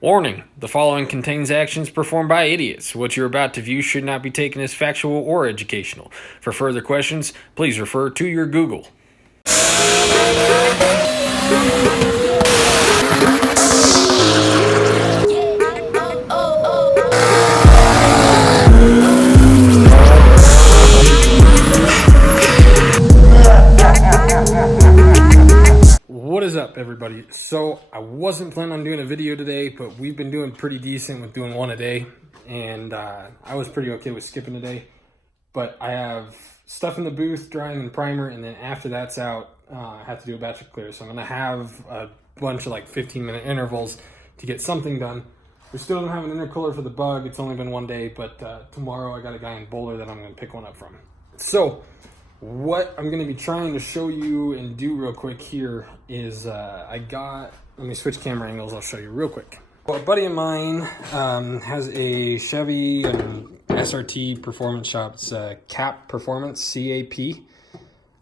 Warning, the following contains actions performed by idiots. What you're about to view should not be taken as factual or educational. For further questions, please refer to your Google. What is up, everybody? So I wasn't planning on doing a video today, but we've been doing pretty decent with doing one a day, and I was pretty okay with skipping a day. But I have stuff in the booth, drying and primer, and then after that's out, I have to do a batch of clear. So I'm gonna have a bunch of like 15-minute intervals to get something done. We still don't have an intercooler for the Bug. It's only been one day, but tomorrow I got a guy in Boulder that I'm gonna pick one up from. So what I'm going to be trying to show you and do real quick here is let me switch camera angles, I'll show you real quick. Well, a buddy of mine has a Chevy SRT performance shop. It's CAP Performance, C-A-P.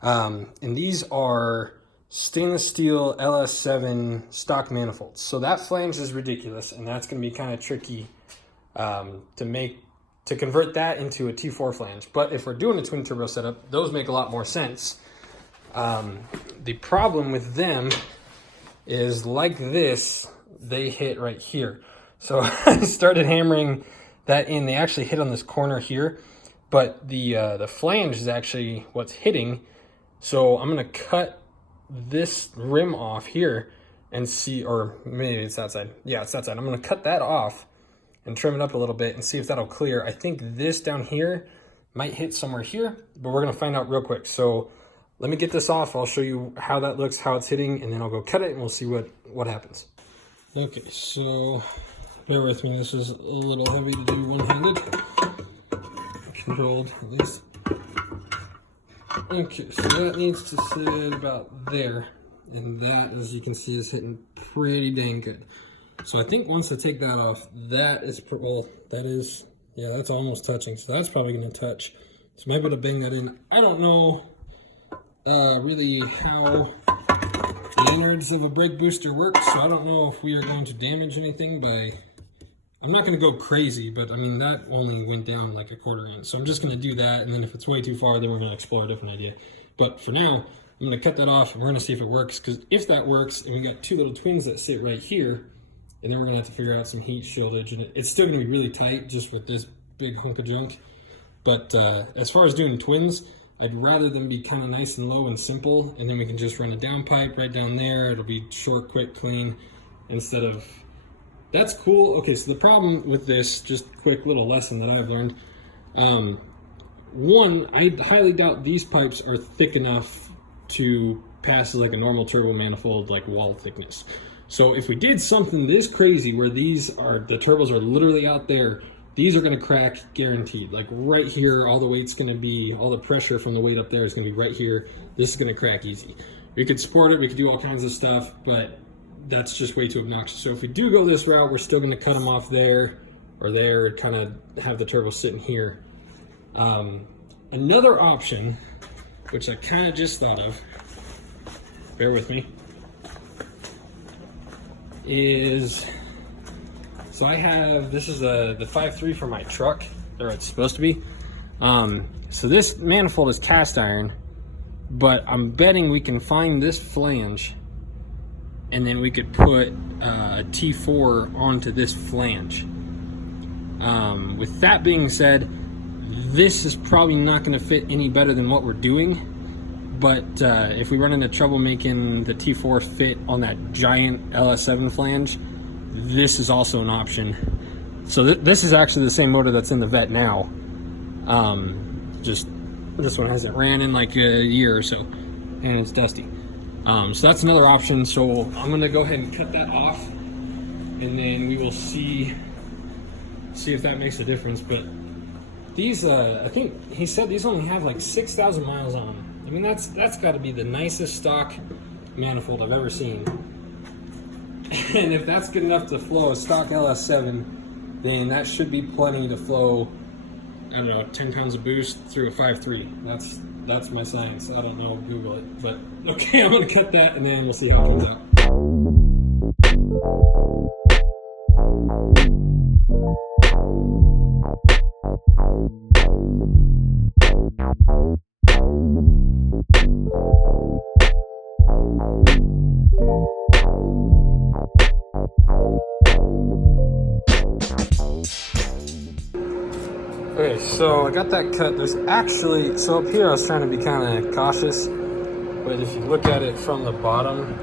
And these are stainless steel LS7 stock manifolds. So that flange is ridiculous, and that's going to be kind of tricky to convert that into a T4 flange. But if we're doing a twin turbo setup, those make a lot more sense. The problem with them is, like this, they hit right here. So I started hammering that in. They actually hit on this corner here, but the flange is actually what's hitting. So I'm gonna cut this rim off here and see, or maybe it's that side. Yeah, it's that side. I'm gonna cut that off and trim it up a little bit and see if that'll clear. I think this down here might hit somewhere here, but we're gonna find out real quick. So let me get this off. I'll show you how that looks, how it's hitting, and then I'll go cut it and we'll see what happens. Okay, so bear with me. This is a little heavy to do one-handed. Controlled, at least. Okay, so that needs to sit about there. And that, as you can see, is hitting pretty dang good. So I think once I take that off, that's almost touching. So that's probably gonna touch. So I might be able to bang that in. I don't know really how the innards of a brake booster works. So I don't know if we are going to damage anything by, I'm not gonna go crazy, but I mean, that only went down like a quarter inch. So I'm just gonna do that. And then if it's way too far, then we're gonna explore a different idea. But for now, I'm gonna cut that off and we're gonna see if it works. Because if that works, and we got two little twins that sit right here, and then we're gonna have to figure out some heat shieldage, and it's still gonna be really tight just with this big hunk of junk. But as far as doing twins, I'd rather them be kind of nice and low and simple, and then we can just run a down pipe right down there. It'll be short, quick, clean, instead of, that's cool. Okay, so the problem with this, just quick little lesson that I've learned. One, I highly doubt these pipes are thick enough to pass as like a normal turbo manifold, like wall thickness. So if we did something this crazy where the turbos are literally out there, these are gonna crack guaranteed. Like right here, all the pressure from the weight up there is gonna be right here. This is gonna crack easy. We could sport it, we could do all kinds of stuff, but that's just way too obnoxious. So if we do go this route, we're still gonna cut them off there or there, kind of have the turbo sitting here. Another option, which I kind of just thought of, bear with me, is, so I have, this is the 5.3 for my truck, or it's supposed to be. So this manifold is cast iron, but I'm betting we can find this flange and then we could put a T4 onto this flange. With that being said, this is probably not gonna fit any better than what we're doing. But if we run into trouble making the T4 fit on that giant LS7 flange, this is also an option. So this is actually the same motor that's in the Vet now. Just this one hasn't ran in like a year or so, and it's dusty. So that's another option. So I'm gonna go ahead and cut that off, and then we will see if that makes a difference. But these, I think he said these only have like 6,000 miles on them. I mean, that's got to be the nicest stock manifold I've ever seen. And if that's good enough to flow a stock LS7, then that should be plenty to flow, I don't know, 10 pounds of boost through a 5.3. That's my science. I don't know, Google it. But okay, I'm gonna cut that and then we'll see how it comes out. Okay, so I got that cut. There's actually, so up here I was trying to be kind of cautious, but if you look at it from the bottom,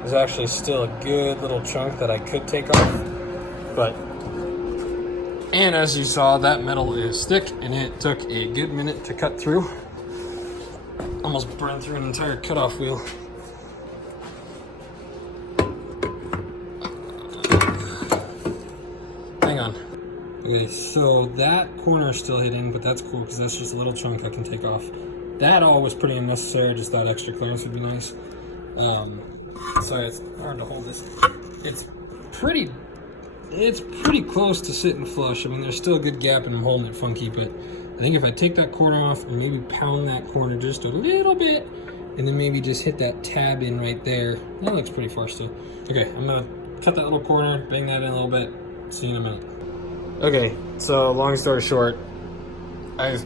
there's actually still a good little chunk that I could take off. But, and as you saw, that metal is thick and it took a good minute to cut through. Almost burned through an entire cutoff wheel. Hang on. Okay, so that corner is still hitting, but that's cool because that's just a little chunk I can take off. That all was pretty unnecessary. I just thought extra clearance would be nice. Sorry, it's hard to hold this. It's pretty close to sitting flush. I mean, there's still a good gap and I'm holding it funky, but I think if I take that corner off and maybe pound that corner just a little bit, and then maybe just hit that tab in right there, that looks pretty far still. Okay, I'm gonna cut that little corner, bang that in a little bit. See you in a minute. Okay, so long story short, I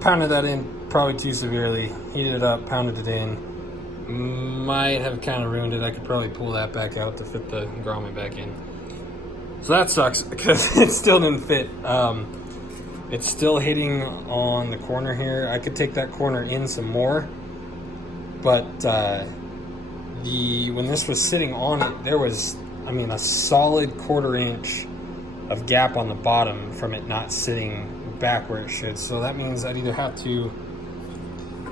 pounded that in probably too severely, heated it up, pounded it in. Might have kind of ruined it. I could probably pull that back out to fit the grommet back in. So that sucks because it still didn't fit. It's still hitting on the corner here. I could take that corner in some more, but when this was sitting on it, there was, I mean, a solid 1/4 inch of gap on the bottom from it not sitting back where it should. So that means I'd either have to,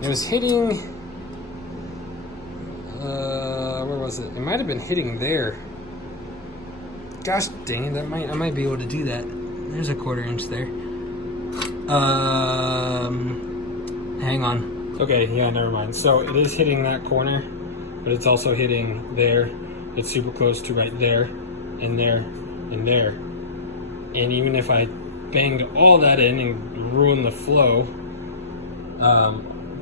it was hitting, where was it? It might have been hitting there. Gosh dang it, I might be able to do that. There's a 1/4 inch there. Hang on. Okay, yeah, never mind. So it is hitting that corner, but it's also hitting there. It's super close to right there, and there, and there. And even if I banged all that in and ruined the flow,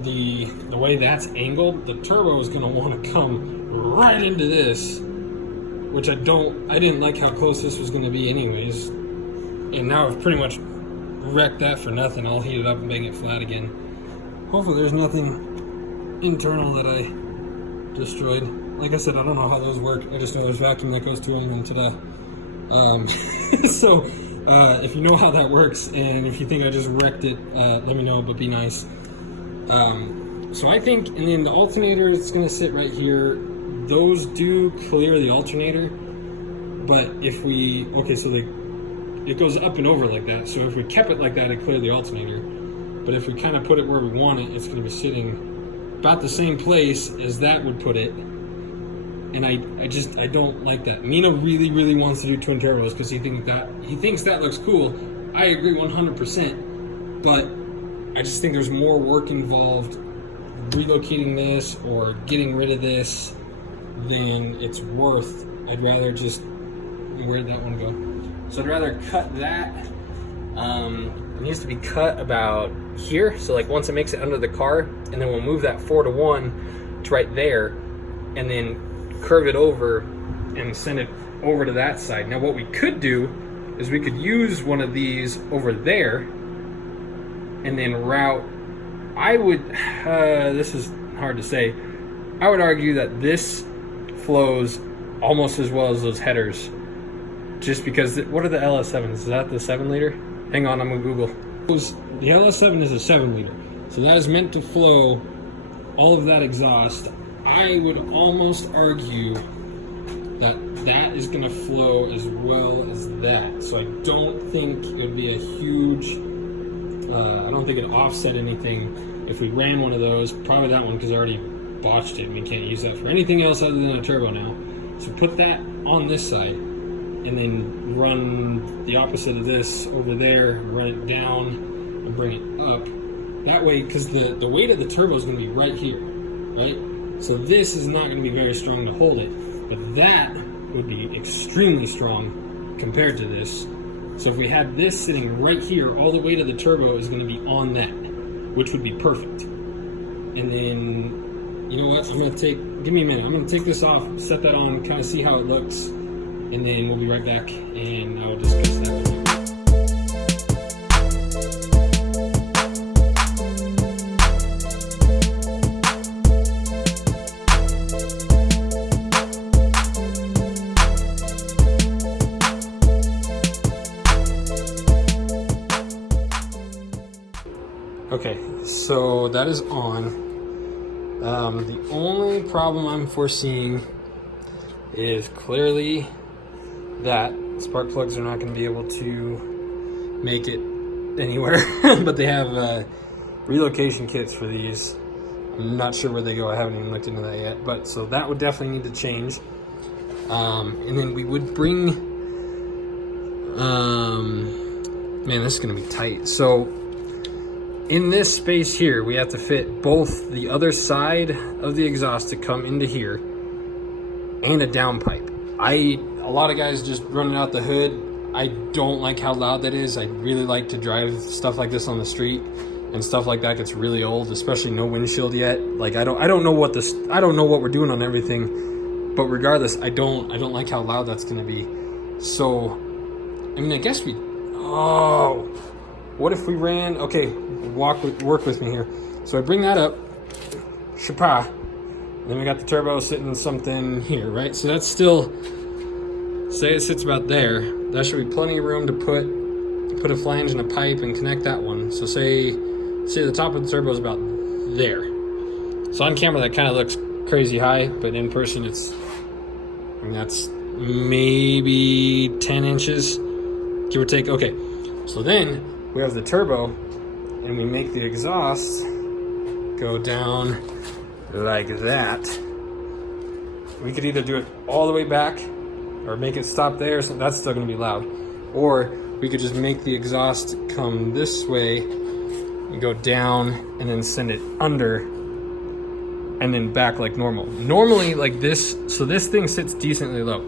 the way that's angled, the turbo is going to want to come right into this, which I didn't like how close this was going to be anyways. And now I've pretty much wrecked that for nothing. I'll heat it up and bang it flat again. Hopefully there's nothing internal that I destroyed. Like I said, I don't know how those work. I just know there's vacuum that goes to them and ta-da. So if you know how that works and if you think I just wrecked it, let me know, but be nice. So I think, and then the alternator is going to sit right here. Those do clear the alternator, but if we, okay, so it goes up and over like that. So if we kept it like that, it'd clear the alternator. But if we kind of put it where we want it, it's going to be sitting about the same place as that would put it. And I don't like that. Mina really wants to do twin turbos because he thinks that looks cool. I agree 100%, but I just think there's more work involved relocating this or getting rid of this than it's worth. I'd rather just, where'd that one go? So I'd rather cut that. It needs to be cut about here. So like once it makes it under the car, and then we'll move that 4-to-1 to right there, and then curve it over and send it over to that side. Now what we could do is we could use one of these over there and then route, I would, this is hard to say, I would argue that this flows almost as well as those headers, just because, what are the LS7s? Is that the 7-liter? Hang on, I'm gonna Google. The LS7 is a 7-liter, so that is meant to flow all of that exhaust. I would almost argue that that is gonna flow as well as that. So I don't think it would be a huge, I don't think it'd offset anything if we ran one of those. Probably that one, because I already botched it and we can't use that for anything else other than a turbo now. So put that on this side and then run the opposite of this over there, run it down and bring it up. That way, because the weight of the turbo is going to be right here, right? So this is not going to be very strong to hold it, but that would be extremely strong compared to this. So if we had this sitting right here, all the weight of the turbo is going to be on that, which would be perfect. And then, you know what, I'm going to give me a minute. I'm going to take this off, set that on, kind of see how it looks, and then we'll be right back and I'll discuss that with you. Okay, so that is on. The only problem I'm foreseeing is clearly that spark plugs are not going to be able to make it anywhere. But they have relocation kits for these. I'm not sure where they go. I haven't even looked into that yet. But so that would definitely need to change. And then we would bring, man, this is going to be tight. So in this space here, we have to fit both the other side of the exhaust to come into here and a downpipe. A lot of guys just running out the hood. I don't like how loud that is. I really like to drive stuff like this on the street, and stuff like that gets really old, especially no windshield yet. Like I don't know what we're doing on everything, but regardless, I don't like how loud that's going to be. So, I mean, I guess what if we ran? Okay, work with me here. So I bring that up, Shapa. Then we got the turbo sitting something here, right? So that's still, say it sits about there. That should be plenty of room to put a flange and a pipe and connect that one. So say the top of the turbo is about there. So on camera that kind of looks crazy high, but in person that's maybe 10 inches, give or take. Okay, so then we have the turbo, and we make the exhaust go down like that. We could either do it all the way back or make it stop there, so that's still going to be loud. Or we could just make the exhaust come this way and go down and then send it under and then back like normal. Normally like this, so this thing sits decently low.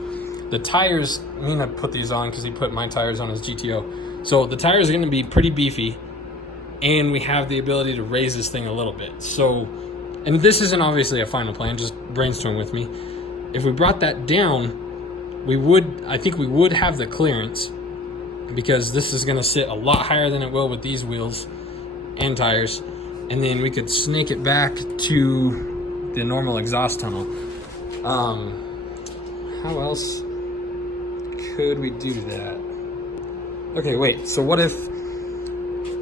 The tires, Mina put these on because he put my tires on his GTO. So the tires are going to be pretty beefy, and we have the ability to raise this thing a little bit. So, and this isn't obviously a final plan, just brainstorm with me. If we brought that down, I think we would have the clearance, because this is going to sit a lot higher than it will with these wheels and tires. And then we could snake it back to the normal exhaust tunnel. How else could we do that? Okay, wait, so what if,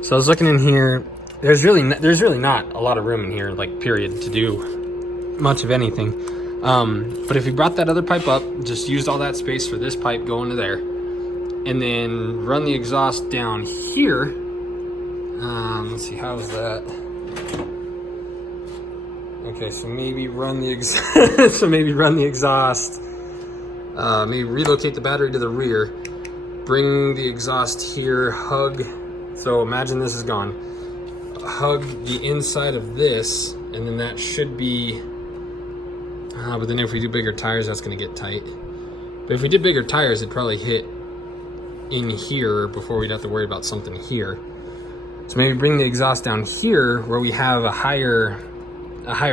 so I was looking in here, there's really not a lot of room in here, like period, to do much of anything. But if we brought that other pipe up, just used all that space for this pipe going to there, and then run the exhaust down here. Let's see, how's that? Okay, so maybe run the exhaust. Maybe relocate the battery to the rear. Bring the exhaust here. Hug. So imagine this is gone. Hug the inside of this, and then that should be. But then if we do bigger tires, that's going to get tight. But if we did bigger tires, it'd probably hit in here before we'd have to worry about something here. So maybe bring the exhaust down here where we have a higher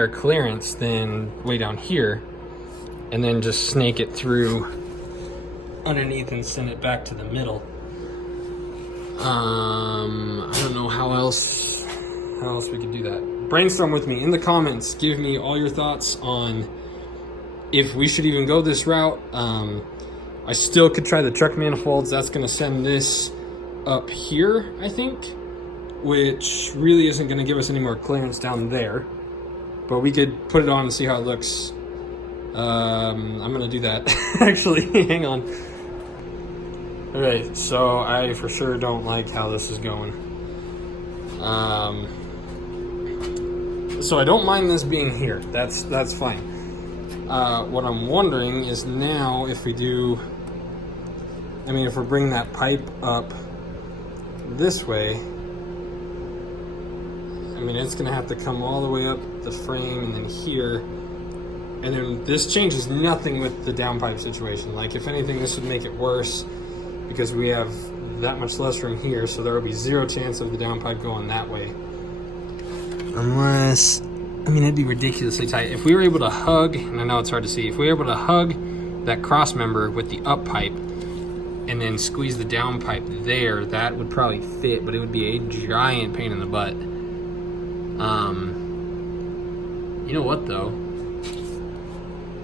clearance than way down here, and then just snake it through underneath and send it back to the middle. I don't know how else we could do that. Brainstorm with me in the comments. Give me all your thoughts on if we should even go this route. I still could try the truck manifolds. That's going to send this up here, I think, which really isn't going to give us any more clearance down there. But we could put it on and see how it looks. I'm going to do that. Actually, hang on. Alright, so I for sure don't like how this is going. So I don't mind this being here. That's fine. What I'm wondering is now if we do, I mean, if we're bringing that pipe up this way, I mean, it's gonna have to come all the way up the frame and then here, and then this changes nothing with the downpipe situation. Like, if anything, this would make it worse because we have that much less room here, so there will be zero chance of the downpipe going that way. Unless, I mean, it'd be ridiculously tight. If we were able to hug, and I know it's hard to see, if we were able to hug that cross member with the up pipe and then squeeze the down pipe there, that would probably fit, but it would be a giant pain in the butt. You know what though?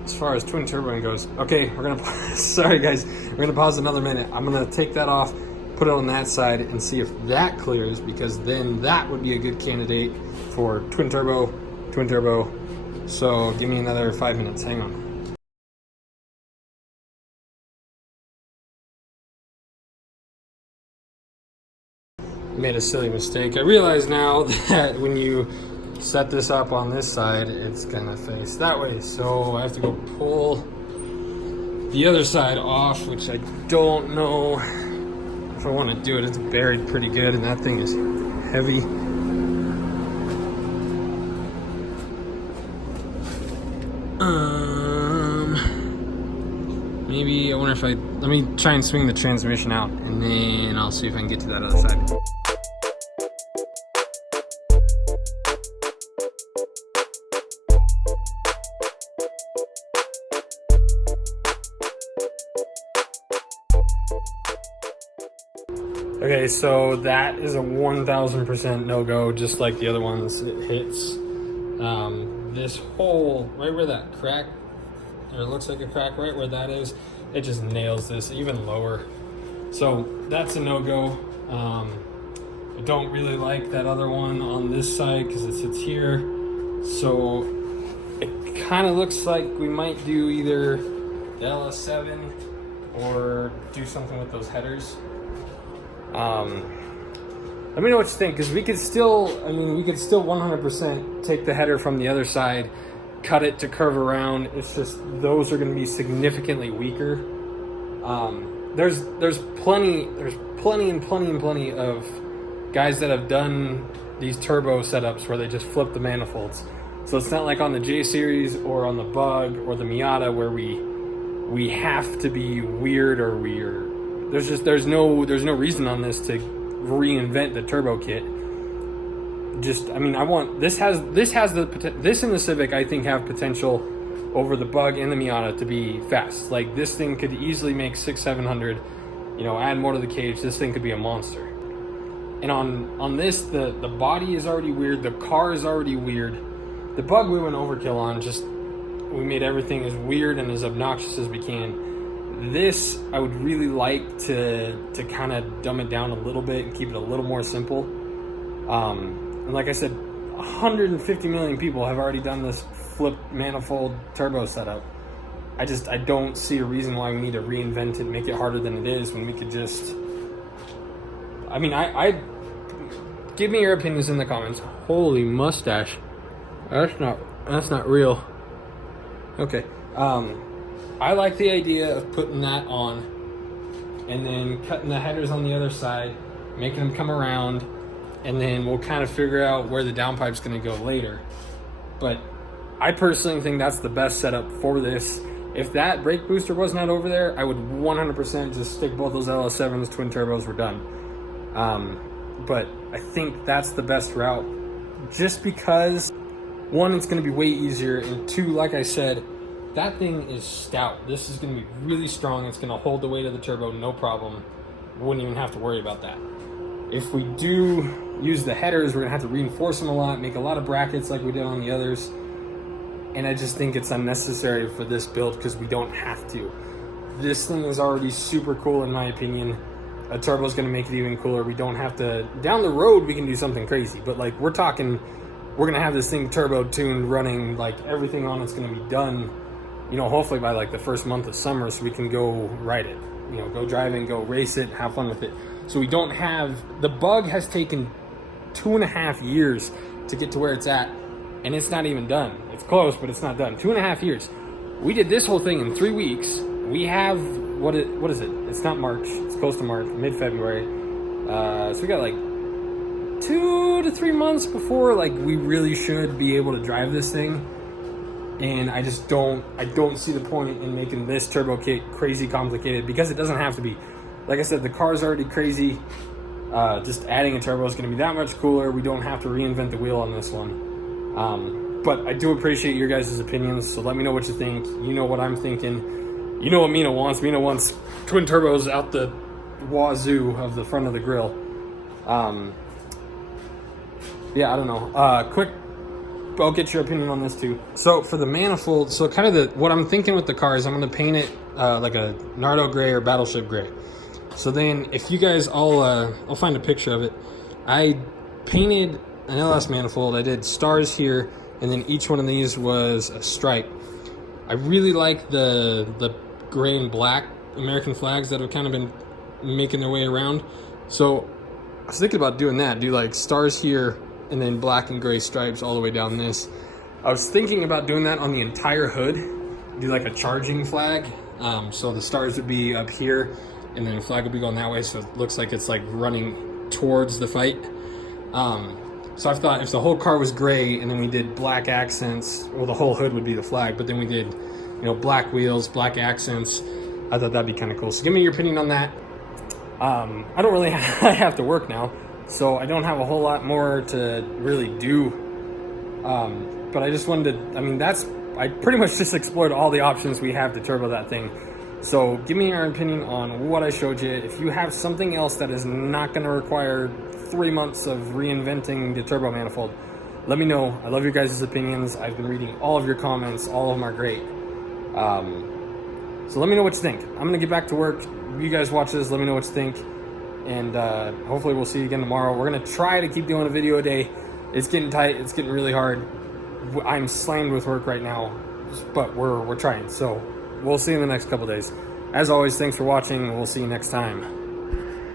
As far as twin turboing goes, okay, we're gonna, sorry guys, we're gonna pause another minute. I'm gonna take that off put it on that side and see if that clears, because then that would be a good candidate for twin turbo. So give me another 5 minutes, hang on. Made a silly mistake. I realize now that when you set this up on this side, it's gonna face that way. So I have to go pull the other side off, which I don't know if I want to do it. It's buried pretty good, and that thing is heavy. Maybe, I wonder if let me try and swing the transmission out, and then I'll see if I can get to that other side. Okay, so that is a 1000% no-go, just like the other ones. It hits this hole right where that crack, or it looks like a crack right where that is, it just nails this even lower. So that's a no-go. I don't really like that other one on this side because it sits here. So it kind of looks like we might do either the LS7 or do something with those headers. Let me know what you think, because we could still 100% take the header from the other side, cut it to curve around. It's just those are going to be significantly weaker. There's plenty of guys that have done these turbo setups where they just flip the manifolds. So it's not like on the J series or on the Bug or the Miata where we have to be weird or weird. There's no reason on this to reinvent the turbo kit. This and the Civic, I think, have potential over the Bug and the Miata to be fast. Like, this thing could easily make 600-700, add more to the cage. This thing could be a monster. And on this, the body is already weird, the car is already weird. The Bug we went overkill on, we made everything as weird and as obnoxious as we can. This, I would really like to kind of dumb it down a little bit and keep it a little more simple. And like I said, 150 million people have already done this flip manifold turbo setup. I don't see a reason why we need to reinvent it, make it harder than it is, when we could just... give me your opinions in the comments. Holy mustache. That's not real. Okay. I like the idea of putting that on and then cutting the headers on the other side, making them come around, and then we'll kind of figure out where the downpipe's going to go later. But I personally think that's the best setup for this. If that brake booster was not over there, I would 100% just stick both those LS7s, twin turbos, we're done. But I think that's the best route, just because, one, it's going to be way easier, and two, like I said, that thing is stout. This is going to be really strong. It's going to hold the weight of the turbo, no problem. Wouldn't even have to worry about that. If we do use the headers, we're going to have to reinforce them a lot, make a lot of brackets like we did on the others. And I just think it's unnecessary for this build because we don't have to. This thing is already super cool in my opinion. A turbo is going to make it even cooler. We don't have to... Down the road, we can do something crazy. But like, we're talking... We're going to have this thing turbo tuned, running, like everything on it's going to be done, hopefully by like the first month of summer, so we can go ride it, go drive it, go race it, have fun with it. So we don't have... The Bug has taken 2.5 years to get to where it's at, and it's not even done. It's close, but it's not done. 2.5 years. We did this whole thing in 3 weeks. We have... What is it? It's not March. It's close to March, mid-February. So we got like 2 to 3 months before like we really should be able to drive this thing. And I don't see the point in making this turbo kit crazy complicated, because it doesn't have to be. Like I said, the car's already crazy. Just adding a turbo is going to be that much cooler. We don't have to reinvent the wheel on this one. But I do appreciate your guys' opinions, so let me know what you think. You know what I'm thinking. You know what Mina wants. Mina wants twin turbos out the wazoo of the front of the grill. Yeah, I don't know. Quick, I'll get your opinion on this too. So for the manifold, so kind of what I'm thinking with the car is I'm going to paint it like a Nardo gray or Battleship gray. So then if you guys, I'll find a picture of it. I painted an LS manifold. I did stars here, and then each one of these was a stripe. I really like the gray and black American flags that have kind of been making their way around. So I was thinking about doing that, do like stars here and then black and gray stripes all the way down this. I was thinking about doing that on the entire hood, do like a charging flag. So the stars would be up here and then the flag would be going that way, so it looks like it's like running towards the fight. So I thought if the whole car was gray and then we did black accents, well, the whole hood would be the flag, but then we did, you know, black wheels, black accents. I thought that'd be kind of cool. So give me your opinion on that. I don't really I have to work now, so I don't have a whole lot more to really do. But I just wanted to, I mean, I pretty much just explored all the options we have to turbo that thing. So give me your opinion on what I showed you. If you have something else that is not going to require 3 months of reinventing the turbo manifold, let me know. I love your guys' opinions. I've been reading all of your comments. All of them are great. So let me know what you think. I'm going to get back to work. You guys watch this. Let me know what you think. And hopefully we'll see you again tomorrow. We're going to try to keep doing a video a day. It's getting tight. It's getting really hard. I'm slammed with work right now, but we're trying. So we'll see you in the next couple days. As always, thanks for watching. We'll see you next time.